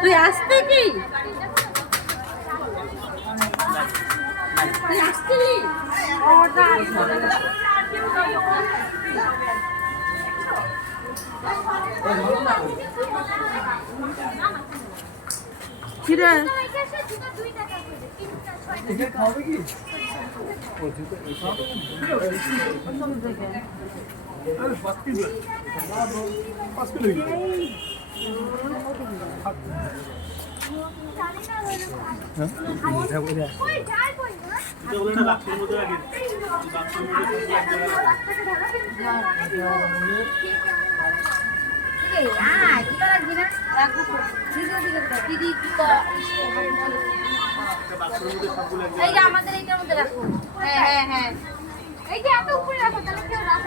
তুই আসতে কি তুই আসছিলি কিরে এই যে আমাদের এইটার মধ্যে রাখো হ্যাঁ হ্যাঁ হ্যাঁ এই যে এত উপরে রাখো তাহলে কেউ রাখো